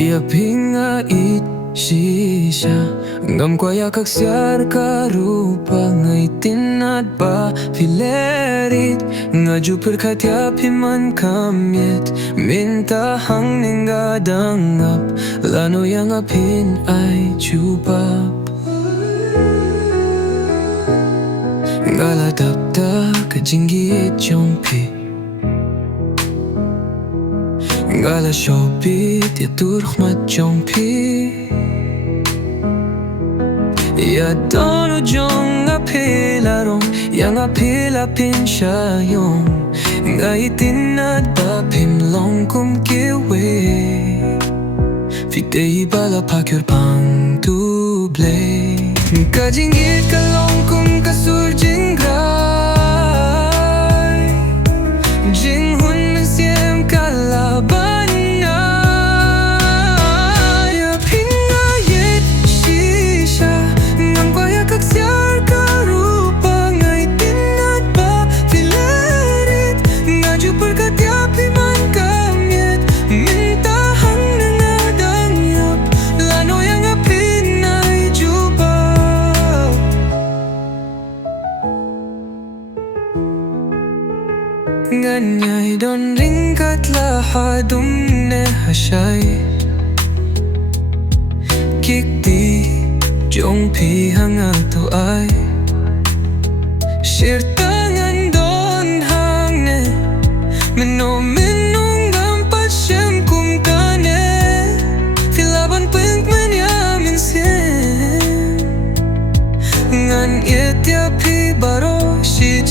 Yaping ieit shisha Ngam kwah ksiar ka rupa itynnad ba filerit Ngaju pyrkhat yapiman ka miet Mynta hangne gadangap Lano yang Phin ay Jubab Ngaladapta kajinggit yung pi Ngala shopit ya turkhmat yung pi Ya dono jong apilarong yang apilapin siya yung Nga itynnad ba pimlong kum kiwi Fikde ibala pakyur pang tuble Kajinggit kalong kum kasur jingray Jinghun siem kalaban na Yaping ieit shisha Ngam kwah ksiar ka rupa itynnad ba filerit Ngaju pyrkhat yapiman ka miet Mynta hangne gadangap Lano yang Phin ay Jubab Nganyay don ringkat lahadum ne hasyay Kikti jong pi hangato ay Shirtangan don hangne Minong gampat siyem kum kane Filaban pengmen yamin siem Ngan iet ya pi baro shi